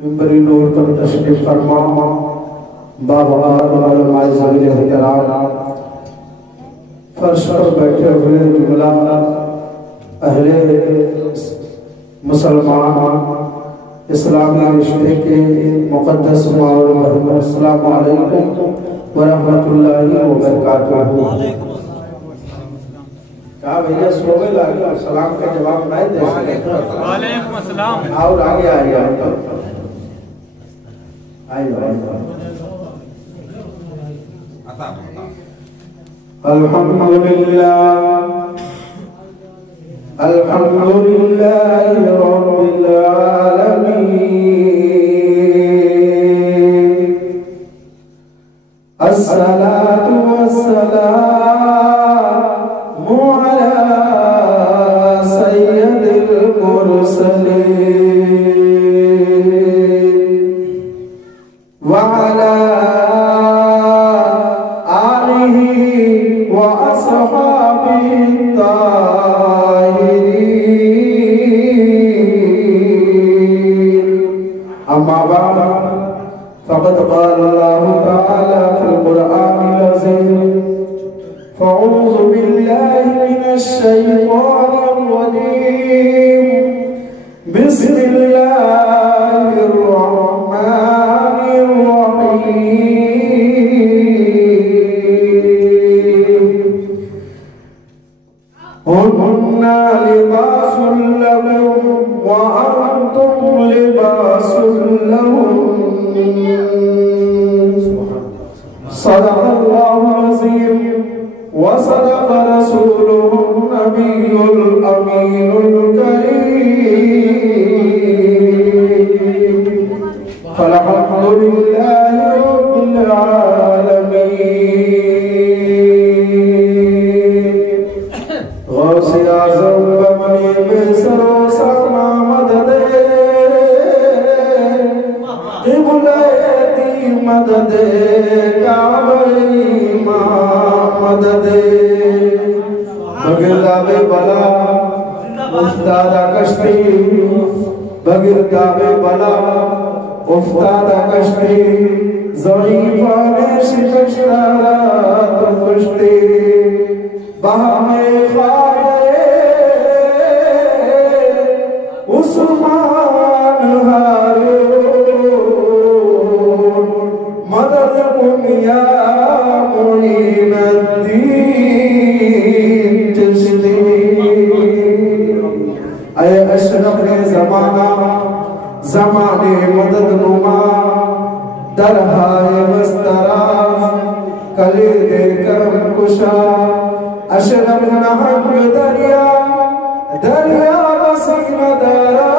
منبری نور پر تشریف فرما باوقار علماء ذویل احترام فرش پر بیٹھے ہوئے جملہ اہل مسلمان اسلامی رشتے کے مقدس ماں اور بہنوں، السلام علیکم ورحمۃ اللہ وبرکاتہ۔ کہا بھئیہ سوگے لگا سلام کا جواب نہیں دے سکتے۔ وعلیکم السلام۔ اور آگے آئیے الحمدللہ الحمدللہ رب العالمین الصلاة والسلام على سید المرسلین وعلى آلہ وأصحابہ الطاہرین۔ أما بعد فقد قال الله تعالى في القرآن العظيم فأعوذ بالله من الشيطان الرجيم بسم الله الرحمن الرحيم هن لباس لكم وأنتم لباس لهم صدق الله العظيم وصدق رسوله النبي الأمين الكريم فالحمد لله رب العالمين۔ غوث اعظم بمنی میں سرو سما مدد قبلتی مدد کعبی مدد بغیر بلا افتادہ کشتی بغیر بلا افتادہ کشتی ضعیفان شکشتارات کشتی بہمیں خواہے عثمان ہارون مدد یا معین الدین چشتی۔ اے اشرف زمانہ زمانے مدد نما درہائے مستراز کلید کرم کشا اشرف نحق دریا دریا بسین دارا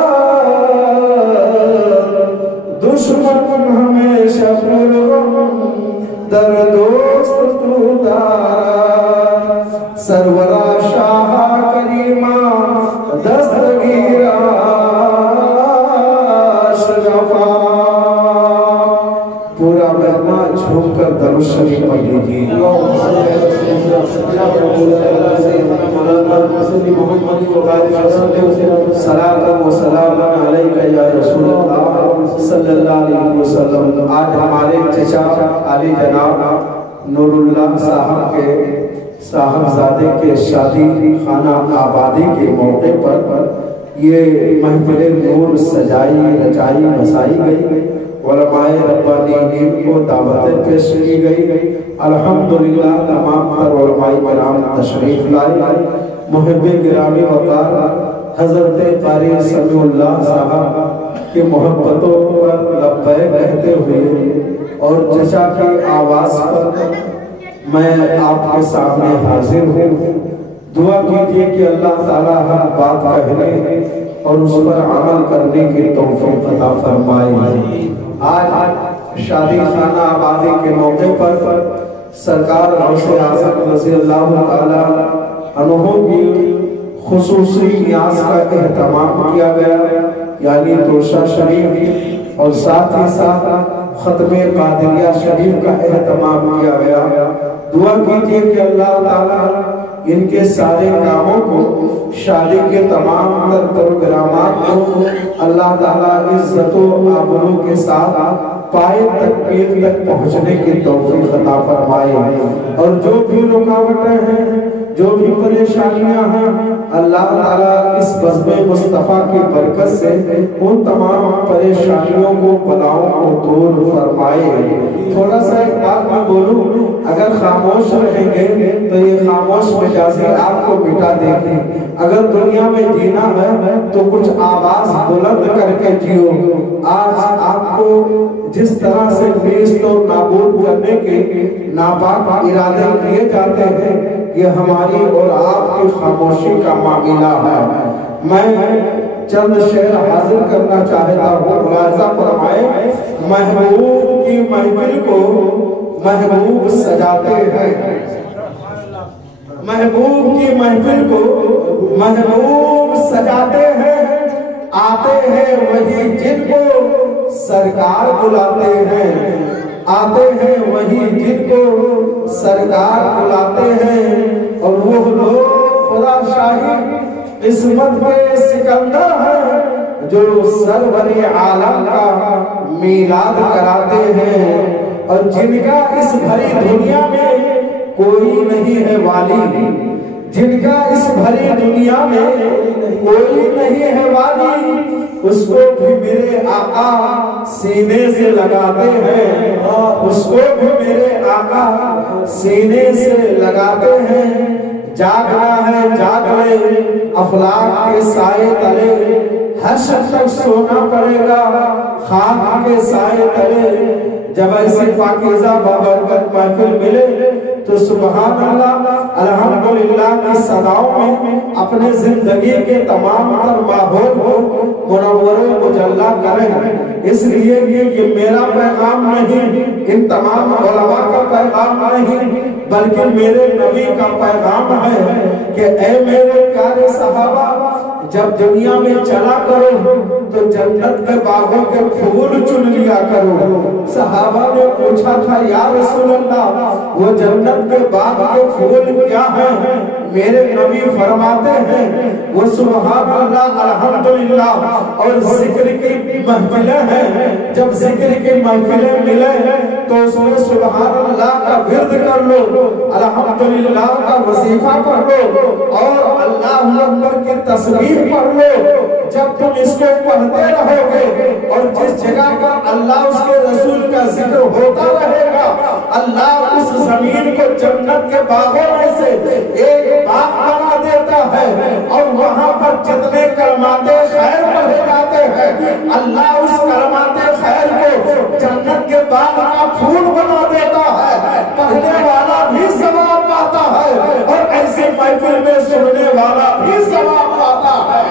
دشمن ہمیشہ پرغم در دوست تو دارا سرورا شاہ کریمہ دستگیرہ شرفا پورا مہمان جھوم کر درود شریف پڑھ لیجیے۔ صلاۃ و سلام علیک یا رسول اللہ صلی اللہ علیہ وسلم۔ آج ہمارے چچا علی جناب نور اللہ صاحب کے صاحبزادے کے شادی خانہ آبادی کے موقع پر یہ محفل نور سجائی رچائی بسائی گئی، علماء ربانیین کو دعوتیں پیش کی گئی۔ الحمدللہ تمام پر علماء کرام تشریف لائے۔ محب گرامی وقار حضرت قاری سمیع اللہ صاحب کی محبتوں پر لبیک کہتے ہوئے اور چچا کی آواز پر میں آپ کے سامنے حاضر ہوں۔ دعا کیجئے کہ اللہ تعالیٰ ہر بات کہنے اور اس پر عمل کرنے کی توفیق عطا فرمائے۔ آج شادی خانہ آبادی کے موقع پر سرکار غوث اعظم رضی اللہ تعالیٰ عنہ کی خصوصی نیاز کا اہتمام کیا گیا، یعنی توشہ شریف، اور ساتھ ہی ساتھ ختم قادریہ شریف کا اہتمام کیا گیا۔ دعا کیجئے کہ اللہ تعالیٰ ان کے سارے کاموں کو، شادی کے تمام تر پروگرامات کو اللہ تعالیٰ عزت و آبرو کے ساتھ پائے تکمیل تک پہنچنے کی توفیق عطا فرمائے، اور جو بھی رکاوٹیں ہیں، جو بھی پریشانیاں ہیں، اللہ تعالیٰ اس بزم مصطفیٰ کی برکت سے ان تمام پریشانیوں کو، بلاؤں کو دور فرمائے۔ تھوڑا سا ایک بات میں بولوں، اگر خاموش رہیں گے تو یہ خاموش مجازی آپ کو مٹا دے گی۔ اگر دنیا میں جینا ہے تو کچھ آواز بلند کر کے جیو۔ آج آپ کو جس طرح سے نیست و نابود کرنے کے ناپاک ارادے کیے جاتے ہیں، یہ ہماری اور آپ کی خاموشی کا معاملہ ہے۔ میں چند شعر حاضر کرنا چاہتا ہوں، ملاحظہ فرمائے۔ محبوب کی محفل کو محبوب سجاتے ہیں، محبوب کی محفل کو محبوب سجاتے ہیں، آتے ہیں وہی جن کو سرکار بلاتے ہیں، آتے ہیں وہی جن کو سرکار بلاتے ہیں، اور وہ لوگ خدا شاہی قسمت کے سکندر ہیں جو سرور عالم کا میلاد کراتے ہیں، اور جن کا اس بھری دنیا میں کوئی نہیں ہے والی، جن کا اس بھری دنیا میں کوئی نہیں ہے والی، اس کو بھی میرے آقا سینے سے لگاتے ہیں، اس کو بھی میرے آقا سینے سے لگاتے ہیں۔ جاگنا ہے جاگ لے افلاک کے سائے تلے، حشر تک سونا پڑے گا خاک کے سائے تلے۔ جب ایسی پاکیزہ بابرکت محفل ملے تو سبحان اللہ الحمدللہ کی صداؤں میں اپنے زندگی کے تمام تر ماحول کو منور و مجلہ کریں۔ اس لیے یہ میرا پیغام نہیں، ان تمام علماء کا پیغام نہیں، بلکہ میرے نبی کا پیغام ہے کہ اے میرے پیارے صحابہ، جب دنیا میں چلا کرو تو جنت کے باغوں کے پھول چن لیا کرو۔ صحابہ نے پوچھا تھا یا رسول اللہ وہ جنت کے باغ کے پھول کیا ہیں؟ میرے نبی فرماتے ہیں وہ سبحان اللہ الحمدللہ اور ذکر کی محفلیں ہیں۔ جب ذکر کی محفلیں ملیں تو اس میں سبحان اللہ کا ورد کر لو، الحمدللہ کا وظیفہ پڑھ لو، اور اللہ اکبر کی تسبیح پڑھ لو۔ جب تم اس کو پڑھتے رہو گے اور جس جگہ پر اللہ اس کے رسول کا ذکر ہوتا رہے گا، اللہ اس زمین کو جنت کے باغوں میں سے ایک باغ بنا دیتا ہے، اور وہاں پر جتنے کلمات خیر پڑھے جاتے ہیں اللہ اس کلمات خیر کو جنت کے باغ کا پھول بنا دیتا ہے۔ پڑھنے والا بھی ثواب پاتا ہے اور ایسی محفل میں سننے والا بھی ثواب پاتا ہے،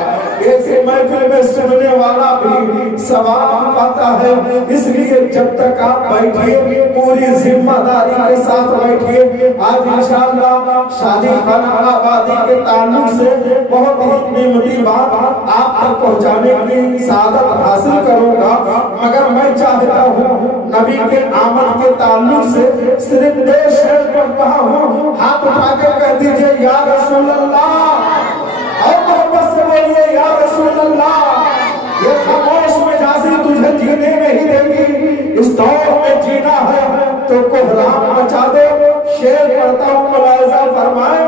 ایسی محفل میں سننے والا بھی ثواب پاتا ہے۔ اس لیے جب تک آپ بیٹھیے پوری ذمہ داری کے ساتھ بیٹھیے۔ آج انشاءاللہ شادی خانہ آبادی کے تعلق سے بہت ہی نعمتی بات آپ تک پہنچانے کی سعادت حاصل کروں گا، مگر میں چاہتا ہوں نبی کے آمد کے تعلق سے صرف 2 شعر پڑھ رہا ہوں، ہاتھ اٹھا کے کہہ دیجئے یا رسول اللہ، اور محبت سے بولیے یا رسول اللہ۔ یہ خاموش مجازی تجھے جینے نہیں دے گی، اس دور میں جینا ہے تو کوہرام مچا دو۔ شعر پڑھتا ہوں، ملاحظہ فرمائے۔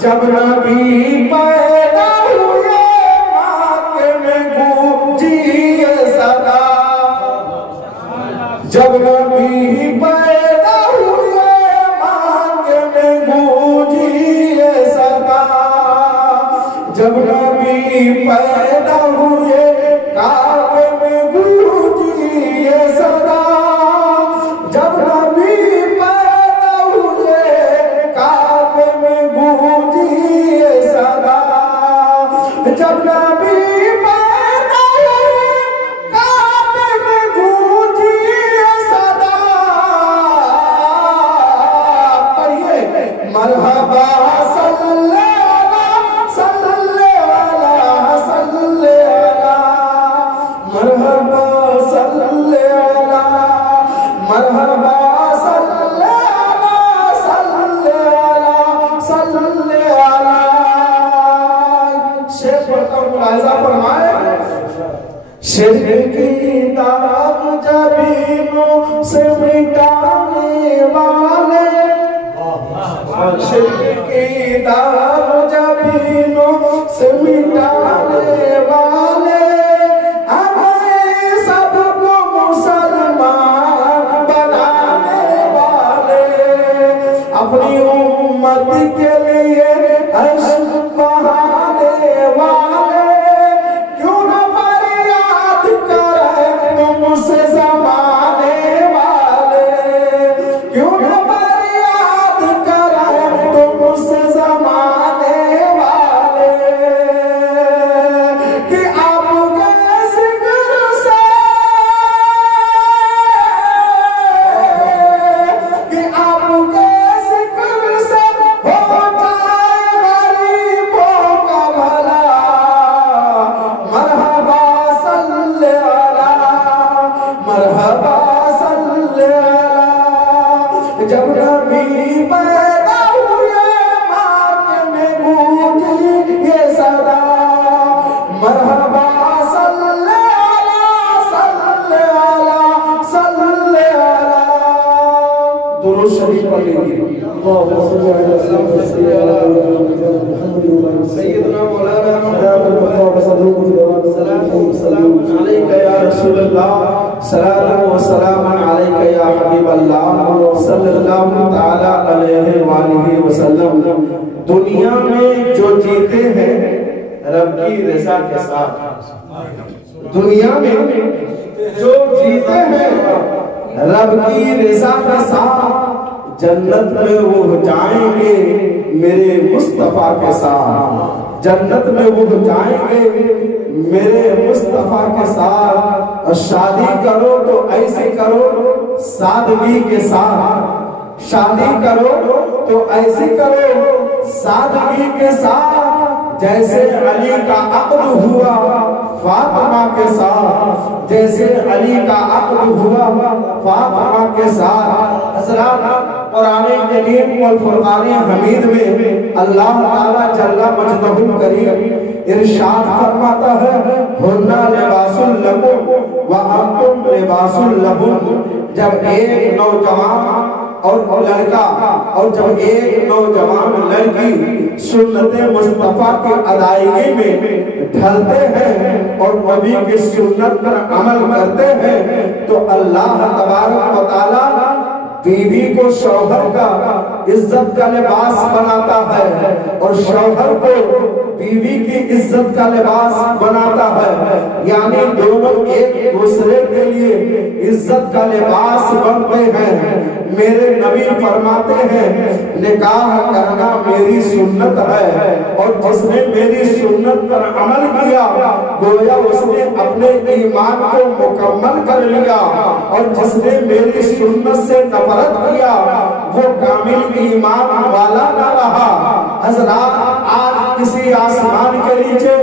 جب نبی پیدا ہوئے مکے میں گونجی صدا، جب نبی پیدا ہوئے مکے میں گونجی صدا، جب نبی پیدا ہوئے کعبے میں گونجی صدا، جب نبی پیدا ہوئے کعبے میں گونجی صدا، جب نبی پیدا ہوئے کعبے میں گونجی صدا۔ شرک کی داغ جبینوں سے مٹانے والے، شرک کی داغ جبینوں سے مٹانے والے، ہمیں سب کو مسلمان بنانے والے، اپنی امت کے لیے عشق بہانے والے، کیوں نہ فریاد کرے تم سے زمانے والے، کیوں نہ فریاد کرے تم سے زمانے والے، کہ آپ کے ذکر سے، کہ آپ کے ذکر سے ہو جائے غریبوں کا بھلا، مرحبا صلی اللہ، مرحبا صلی اللہ، جب نبی پیدا ہوئے ماں میں گونجی یہ صدا، مرحبا صلی اللہ، صلی اللہ، صلی اللہ، درود شریف پڑھ لیجیے۔ سیدنا مولانا محمد سلام علیکہ یا رسول اللہ، سلام و سلام علیکہ یا حبیب اللہ، صلی اللہ تعالی علیہ وآلہ وسلم۔ دنیا میں جو جیتے ہیں رب کی رضا کے ساتھ، دنیا میں جو جیتے ہیں رب کی رضا کے ساتھ، جنت میں وہ جائیں گے میرے مصطفیٰ کے ساتھ، جنت میں وہ جائیں گے میرے مصطفیٰ کے ساتھ۔ اور شادی کرو تو ایسے کرو سادگی کے ساتھ، شادی کرو تو ایسے کرو سادگی کے ساتھ، جیسے علی کا عقد ہوا فاطمہ کے ساتھ، جیسے علی کا عقد ہوا فاطمہ کے ساتھ۔ حضرات قرآن کریم والفرقان حمید میں اللہ تعالیٰ جل مجدہ الکریم ارشاد فرماتا ہے، ہن لباس لکم وانتم لباس لہن۔ جب ایک نوجوان اور لڑکا اور جب ایک نوجوان لڑکی سنت مصطفیٰ کی ادائیگی میں ڈھلتے ہیں اور نبی کی سنت پر عمل کرتے ہیں تو اللہ تبارک و تعالیٰ بیوی کو شوہر کا عزت کا لباس بناتا ہے اور شوہر کو بیوی کی عزت کا لباس بناتا ہے، یعنی دونوں ایک دوسرے کے لیے عزت کا لباس بنتے ہیں۔ میرے نبی فرماتے ہیں نکاح کرنا میری سنت ہے، اور جس نے میری سنت پر عمل کیا گویا اس نے اپنے ایمان کو مکمل کر لیا، اور جس نے میری سنت سے نفرت کیا وہ کامل ایمان والا نہ رہا۔ حضرات آج کسی آسمان کے نیچے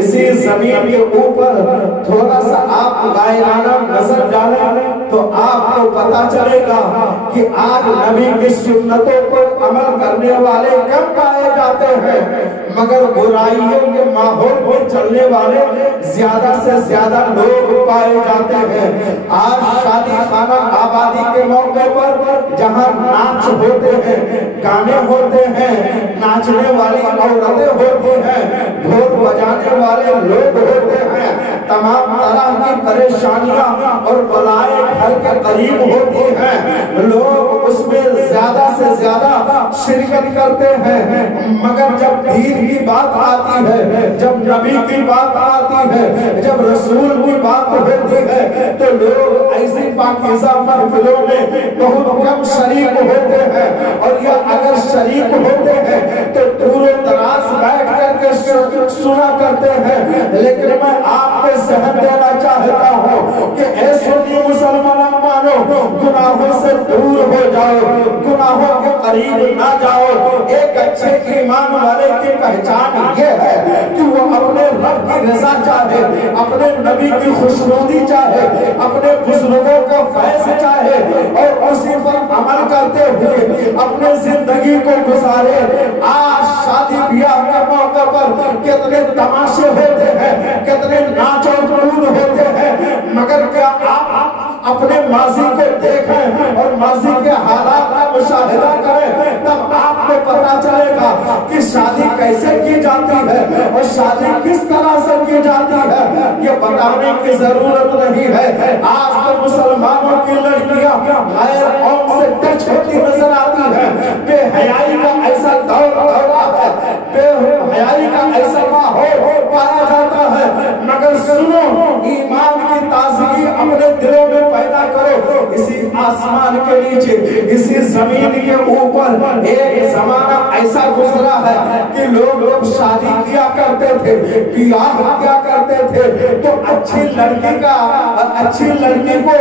اسی زمین کے اوپر تھوڑا سا آپ غائرانہ نظر ڈالیں تو آپ کو پتا چلے گا کہ آج نبی کی سنتوں پر عمل کرنے والے کم پائے جاتے ہیں، مگر برائیوں کے ماحول میں چلنے والے زیادہ سے زیادہ لوگ پائے جاتے ہیں۔ آج شادی خانہ آبادی کے موقع پر جہاں ناچ ہوتے ہیں، گانے ہوتے ہیں، ناچنے والی عورتیں ہوتی ہیں، ڈھول بجانے والے لوگ ہوتے ہیں، تمام طرح کی پریشانیاں اور بلائیں گھر کے قریب ہوتی ہیں، لوگ اس میں زیادہ سے زیادہ شرکت کرتے ہیں، مگر جب دین کی بات آتی ہے، جب نبی کی بات آتی ہے، جب رسول کی بات ہوتی ہے تو لوگ ایسی پاکیزہ محفلوں میں بہت کم شریک ہوتے ہیں، اور یہ اگر شریک ہوتے ہیں تو دور و دراز بیٹھ کر کے سنا کرتے ہیں۔ لیکن میں آپ کو ذہن دینا چاہتا ہوں کہ اے سنی مسلمان مانو، گناہوں سے دور ہو جاؤ، گناہوں کے قریب نہ جاؤ۔ ایک اچھے ایمان والے کی پہچان یہ ہے کہ وہ اپنے رب کی رضا چاہے، اپنے نبی کی خوشنودی چاہے، اپنے بزرگوں کا فیض چاہے، اور اسی پر عمل کرتے ہوئے اپنے زندگی کو گزارے۔ آج شادی بیاہ کے موقع پر کتنے تماشے ہوتے ہیں، کتنے ناچ اور کود ہوتے ہیں، اپنے ماضی کو دیکھیں اور ماضی کے حالات کا مشاہدہ کریں، تب آپ کو پتا چلے گا کہ شادی کیسے کی جاتی ہے اور شادی کس طرح سے کی جاتی ہے۔ یہ بتانے کی ضرورت نہیں ہے۔ آج تو مسلمانوں کی لڑکیاں غیر قوم سے ٹچ ہوتی نظر آتی ہے، بے حیائی کا ایسا دور دورہ ہے، بے حیائی کا ایسا ماحول پایا جاتا ہے، مگر سنو ایمان کی تازگی اپنے دلوں میں پیدا کرو۔ اسی آسمان کے نیچے، اسی زمین کے اوپر ایک زمانہ ایسا گزرا ہے کہ لوگ جب شادی کیا کرتے تھے، بیاہ کیا کرتے تھے، تو اچھی لڑکی کو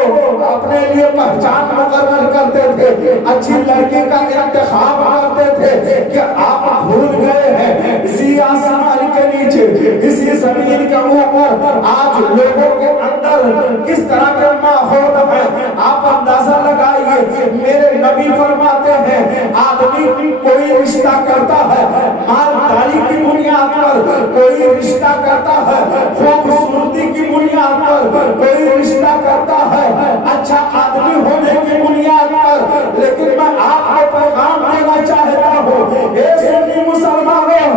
اپنے لیے پہچان مقرر کرتے تھے، اچھی لڑکی کا انتخاب کرتے تھے کہ آپ بھول گئے ہیں اسی آسمان کے نیچے، اسی زمین کے اوپر آج لوگوں کے اندر کس طرح کا ماحول ہے آپ اندازہ لگائیے۔ میرے نبی فرماتے ہیں آدمی کوئی رشتہ کرتا ہے مالداری کی بنیاد پر، کوئی رشتہ کرتا ہے خوبصورتی کی بنیاد پر، کوئی رشتہ کرتا ہے اچھا آدمی ہونے کی بنیاد پر، لیکن میں آپ کو پیغام دینا چاہتا ہوں اے سنی مسلمانوں،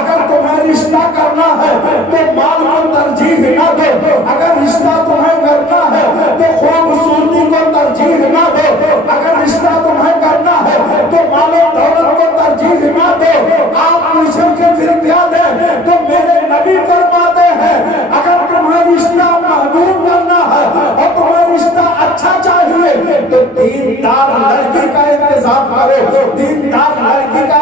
اگر تمہیں رشتہ کرنا ہے تو مال کو ترجیح نہ دو، اگر رشتہ تمہیں کرنا ہے تو خوبصورتی کو ترجیح نہ دو، اگر رشتہ تمہیں کرنا ہے تو مال و دولت کو ترجیح نہ دو۔ آپ پوچھیں کہ پھر کیا دیں؟ تو میرے نبی فرماتے ہیں اگر تمہیں رشتہ محبوب کرنا ہے اور تمہیں رشتہ اچھا چاہیے تو دیندار لڑکی کا انتخاب کرو، دیندار لڑکی کا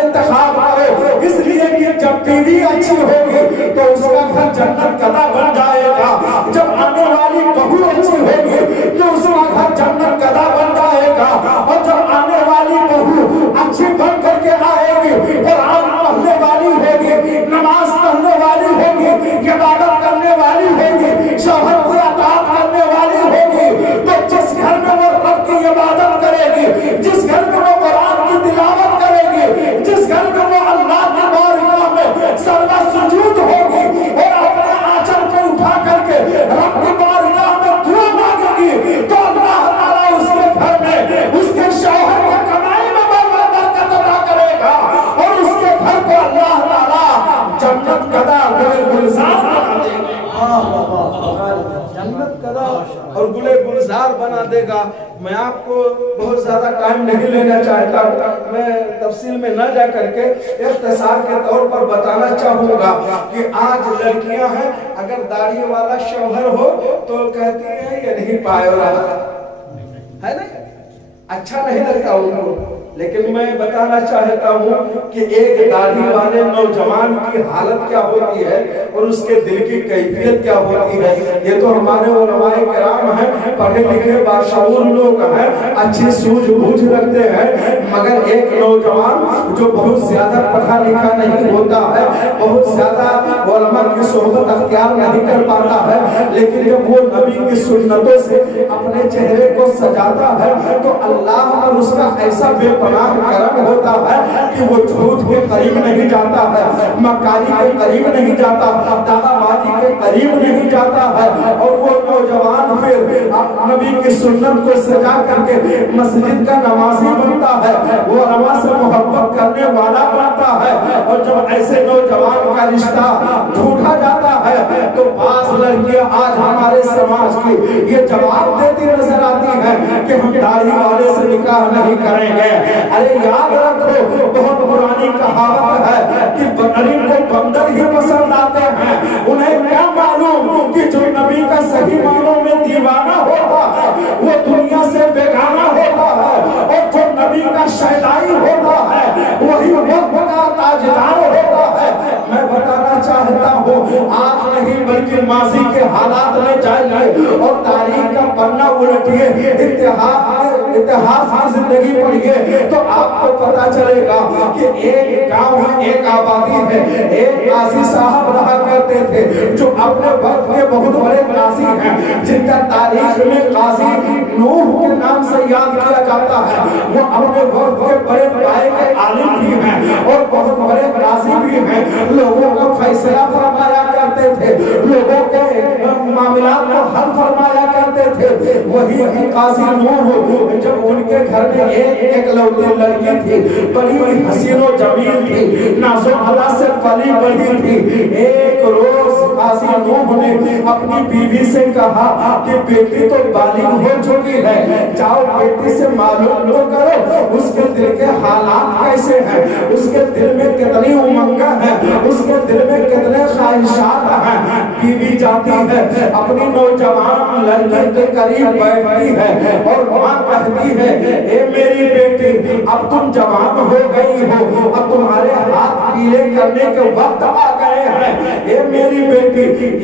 انتخاب کرو، اس لیے کہ جب بیوی اچھی ہوگی تو اس کا گھر جنت کا بن جائے گا، جب آنے والی بہو اچھی ہوگی تو اس کا گھر جنت کا بن جائے گا، اور جب آنے والی بہو اچھی بن کر کے آئے گی، قرآن پڑھنے والی ہوگی، نماز پڑھنے والی ہوگی، عبادت کرنے والی ہوگی، شوہر کو اطاعت کرنے والی ہوگی، تو جس گھر میں وہ رب کی عبادت کرے گی، جس گھر میں وہ قرآن کی تلاوت کرے گی، جس گھر میں وہ اللہ کی بارگاہ میں سجدہ سجود ہوگی اور اپنے آنچل کو اٹھا کر کے رب کی بارگاہ میں دعا مانگے گی، تو اللہ تعالیٰ اس کے گھر میں اس کے شوہر کی کمائی میں برکت عطا کرے گا، اور اس کے گھر کو اللہ تعالیٰ جنت کا گلزار بنا دے گا، جنت کا اور گلے گلزار بنا دے گا۔ میں آپ کو بہت زیادہ ٹائم نہیں لینا چاہتا، میں تفصیل میں نہ جا کر کے اختصار کے طور پر بتانا چاہوں گا کہ آج لڑکیاں ہیں اگر داڑھی والا شوہر ہو تو کہتی ہیں یہ نہیں پائے رہا ہے نا، اچھا نہیں لگتا ان کو، لیکن میں بتانا چاہتا ہوں کہ ایک داڑھی والے نوجوان کی حالت کیا ہوتی ہے اور اس کے دل کی کیفیت کیا ہوتی ہے۔ یہ تو ہمارے علماء کرام ہیں، پڑھے لکھے باشعور لوگ ہیں، اچھی سوجھ بوجھ رکھتے ہیں، مگر ایک نوجوان جو بہت زیادہ پڑھا لکھا نہیں ہوتا ہے، بہت زیادہ علماء کی صحبت اختیار نہیں کر پاتا ہے، لیکن جب وہ نبی کی سنتوں سے اپنے چہرے کو سجاتا ہے تو اللہ اور اس کا ایسا بے پناہ کرم ہوتا ہے کہ وہ جھوٹ کے قریب نہیں جاتا ہے، مکاری کے قریب نہیں جاتا، دغا بازی کے قریب نہیں جاتا ہے، اور وہ نوجوان پھر نبی کی سنت کو سجا کر کے مسجد کا نمازی بنتا ہے، وہ علماء سے محبت کرنے والا بنتا ہے، اور جب ایسے نوجوان کا رشتہ ڈھونڈا جاتا ہے تو بعض لڑکیاں آج ہمارے سماج کی یہ جواب دیتی نظر آتی ہیں کہ ہم داڑھی والے سے نکاح نہیں کریں گے۔ ارے یاد رکھو بہت پرانی کہاوت ہے کہ بکری کو بندر ہی پسند آتے ہیں، انہیں کیا معلوم کہ جو نبی کا صحیح معنوں میں دیوانہ ہوتا ہے وہ دنیا سے بیگانہ ہوتا ہے، اور جو نبی کا شیدائی ہوتا ہے وہی وقت کا تاجدار ہوتا ہے۔ میں بتانا چاہتا ہوں آج نہیں بلکہ ماضی کے حالات میں جائیے اور تاریخ کا پنہ الٹیے، اتحاد کی زندگی پڑھیے تو آپ کو پتا چلے گا کہ ایک گاؤں ہے، ایک آبادی ہے، ایک قاضی صاحب رہا کرتے تھے جو اپنے وقت کے بہت بڑے قاضی ہیں، جن کا تاریخ میں قاضی نوح کے نام سے یاد کیا جاتا ہے۔ وہ اپنے وقت کے بڑے پائے عالم بھی ہیں اور بہت بڑے قاضی بھی ہیں، لوگوں کا فیصلہ فرمایا کرتے تھے, لوگوں کے معاملات کو حل فرمایا کرتے تھے. وہی قاضی نوح جب ان کے گھر میں ایک لوٹی لڑکی تھی, بڑی حسین و جمیل تھی, ناز و ادا سے پلی بڑھی تھی. ایک روز قاضی نوح نے اپنی بیوی سے کہا کہ بیٹی تو بالغ ہو چکی ہے, جاؤ بیٹی سے معلوم تو کرو اس کے دل کے حالات کیسے ہیں, اس کے دل میں کتنی امنگیں ہیں, اس کے دل میں کتنے خواہشات ہیں. بیوی جاتی ہے, اپنی نوجوان لڑکی کے قریب بیٹھتی ہے اور ماں کہتی ہے, اے میری بیٹی اب تم جوان ہو گئی ہو, اب تمہارے ہاتھ پیلے کرنے کے وقت آ گئے ہیں. اے میری بیٹی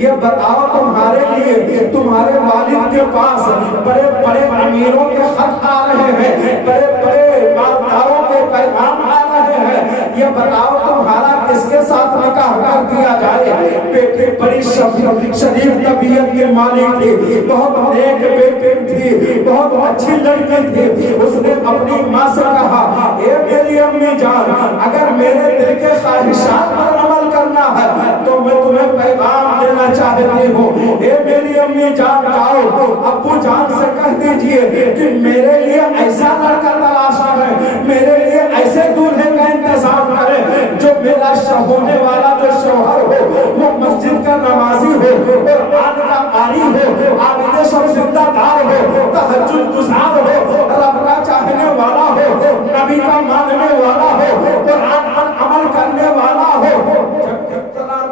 یہ بتاؤ تمہارے لیے تمہارے والد کے پاس بڑے بڑے امیروں کے خط آ رہے ہیں, بڑے بڑے مالداروں کے پیغام آ رہے ہیں, یہ بتاؤ تمہارا کس کے ساتھ نکاح کر دیا جائے. بیٹی بڑی شریف طبیعت کے مالک تھی, بہت نیک بیٹی تھی, بہت اچھی لڑکی تھی. اس نے اپنی ماں سے کہا, اے میری امی جان اگر میرے دل کے خواہشات پر عمل کرنا ہے تو میں تمہیں پیغام دینا چاہتی ہوں. اے میری امی جان جاؤ ابو جان سے کہہ دیجئے کہ میرے لیے ایسا لڑکا تلاش کرے, میرے لیے ایسے دولہے کا انتظام کرے جو میرا ہونے والا جو شوہر ہو وہ مسجد کا نمازی ہو, قرآن کا قاری ہو, عابد شب زندہ دار ہو, تہجد گزار ہو, رب کا چاہنے والا ہو, نبی کا ماننے والا ہو, قرآن پر عمل کرنے والا ہو.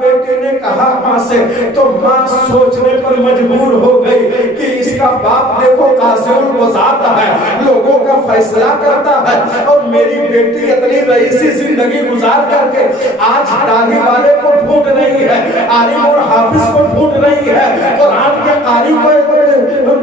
بیٹے نے کہا ماں سے تو ماں سوچنے پر مجبور ہو گئی کہ اس کا باپ دیکھو قاضی القضات ہے, لوگوں کا فیصلہ کرتا ہے, اور میری بیٹی اتنی رئیسی زندگی گزار کر کے آج داڑھی والے کو ڈھونڈ رہی ہے, عالم اور حافظ کو ڈھونڈ رہی ہے, قرآن کے قاری کو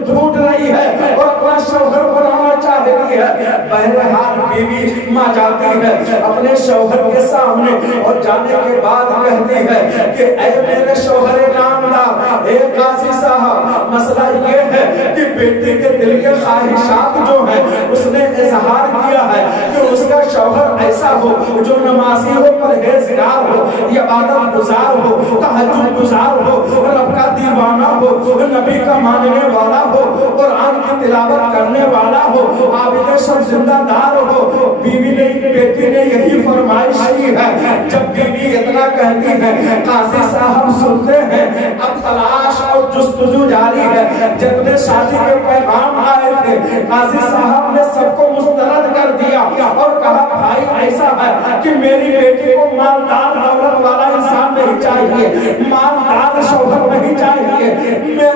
ڈھونڈ رہی ہے, اور اپنا شوہر بنانا چاہتی ہے. بہرحال بیوی ماں جاتی ہے اپنے شوہر کے سامنے اور جانے کے بعد کہتی ہے کہ اے میرے شوہر نامدار, اے قاضی صاحب مسئلہ یہ ہے کہ بیٹے کے دل کے خواہشات جو ہیں اس نے اظہار کیا ہے کہ اس کا شوہر ایسا ہو جو نمازی ہو, پرہیزگار ہو, عبادت گزار ہو, تہجد گزار ہو, رب کا دیوانہ ہو, نبی کا ماننے والا ہو, قرآن کی تلاوت کرنے والا ہو, عابد شب زندہ دار ہو. بیوی نے بیٹی نے یہی فرمائش کی ہے. جب بیوی اتنا کہتی ہے قاضی صاحب سنتے ہیں اب تلاش اور جستجو جاری ہے. جتنے شادی کے پیغام آئے تھے قاضی صاحب نے سب کو مسترد کر دیا اور کہا بھائی ایسا ہے کہ میری بیٹی کو مالدار دولت والا انسان نہیں چاہیے, مالدار شوہر نہیں چاہیے,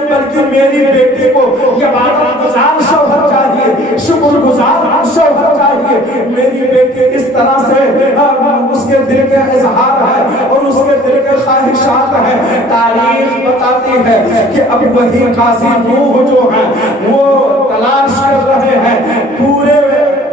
بلکہ میری بیٹی کو عبادت گزار شوہر چاہیے, شکر گزار شوہر چاہیے. میری بیٹی اس طرح سے اس کے دل کے اظہار ہے اور اس کے دل کے خواہشات ہیں. تاریخ بتاتی ہے کہ اب وہی قاضی نوح جو ہیں وہ تلاش کر رہے ہیں, پورے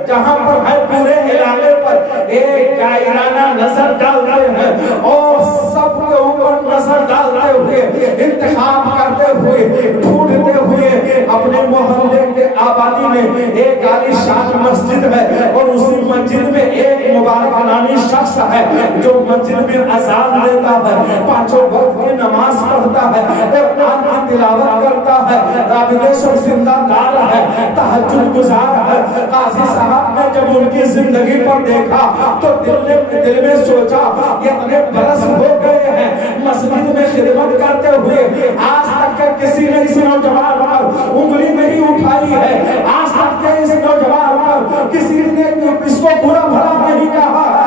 جہاں پر ہے پورے علاقے پر ایک دائرانہ نظر ڈالتے ہیں اور سب کے اوپر نظر ڈالتے ہوئے, انتخاب کرتے ہوئے, ڈھونڈتے ہوئے اپنے محلے کے آبادی میں ایک عالی شان مسجد ہے اور اسی مسجد میں ایک مبارک نامی شخص ہے جو مسجد میں اذان دیتا ہے, پانچوں وقت کی نماز پڑھتا ہے, قرآن کی تلاوت کرتا ہے, عابد شب زندہ دار ہے, تہجد گزار ہے. قاضی صاحب نے جب ان کی زندگی پر دیکھا تو دل میں سوچا اتنے برس ہو گئے ہیں مسجد میں خدمت کرتے ہوئے, آج تک کہ کسی نے اس نوجوان پر انگلی نہیں اٹھائی ہے, آج تک کہ اس نوجوان پر کسی نے اس کو برا بھلا نہیں کہا ہے.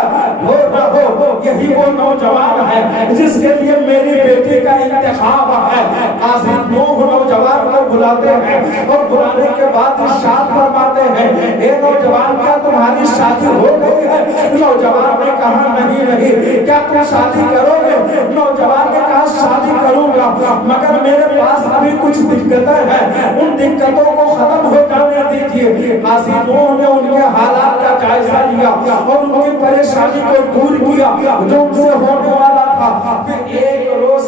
یہی وہ نوجوان ہے جس کے لیے میری بیٹی کا انتخاب ہے. قاضی نوح نوجوان کو بلاتے ہیں اور بلانے کے بعد ارشاد فرماتے ہیں, اے نوجوان کیا تمہاری شادی ہو گئی ہے؟ نوجوان نے کہا نہیں, کیا تم شادی کرو گے؟ نوجوان نے کہا شادی کروں گا مگر میرے پاس ابھی کچھ دقتیں ہیں, ان دقتوں کو ختم ہو جانے دیجیے. قاضی نوح نے ان کے حالات کا جائزہ لیا اور ان کی پریشانی کو دور کیا جو ان سے ہونے والا تھا. پھر ایک روز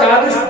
40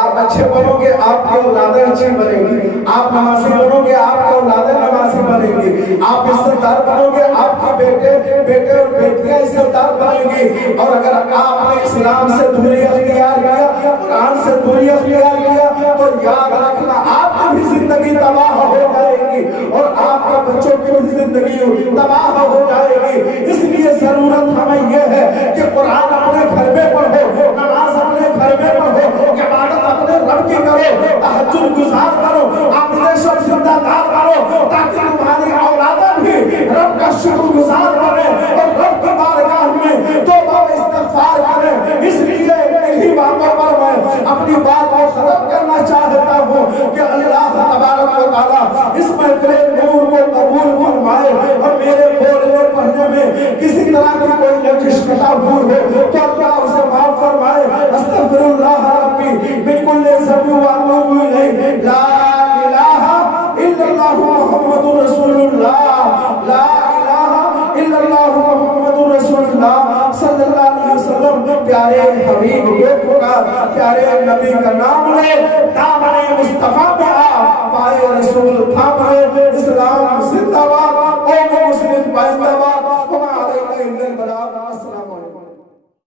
آپ اچھے بنو گے آپ کی اولادیں اچھی بنیں گی، آپ نمازی بنو گے آپ کی اولادیں نمازی بنیں گی، آپ عزتدار بنو گے آپ کے بیٹے اور بیٹیاں عزتدار بنیں گی۔ اور اگر آپ نے اسلام سے دوری اختیار کیا، قرآن سے دوری اختیار کیا، تو یاد رکھنا آپ کی بھی زندگی تباہ ہو جائے گی اور آپ کے بچوں کی بھی زندگی تباہ ہو جائے گی۔ اس لیے ضرورت ہمیں یہ ہے کہ قرآن اپنے گھر میں پڑھو، نماز اپنے گھر میں پڑھو، عبادت اپنے رب کی کرو، تہجد گزار کرو، عابد شب زندہ دار کرو، تاکہ تمہاری اولادیں بھی رب کا شکر گزار بنے اور رب کی بارگاہ میں توبہ و استغفار کریں۔ اس لیے انہی باتوں پر میں اپنی بات کو ختم کرنا چاہتا ہوں کہ اللہ تبارک و تعالیٰ اس محفل نور کو قبول فرمائے اور میرے بولنے پڑھنے میں کسی طرح کی کوئی لغزش قطع ہوئی ہو تو اللہ اسے معاف فرمائے۔ استغفر اللہ ربی من کل ذنب واتوب الیہ، لا الہ الا اللہ محمد رسول اللہ، لا الہ الا اللہ محمد رسول اللہ صلی اللہ علیہ وسلم۔ پیارے حبیب کو پکار، پیارے نبی کا نام لے، دامن مصطفیٰ پہ آ، پائے رسول تھام ہے، اسلام زندہ باد، قوم مسلم پائندہ باد۔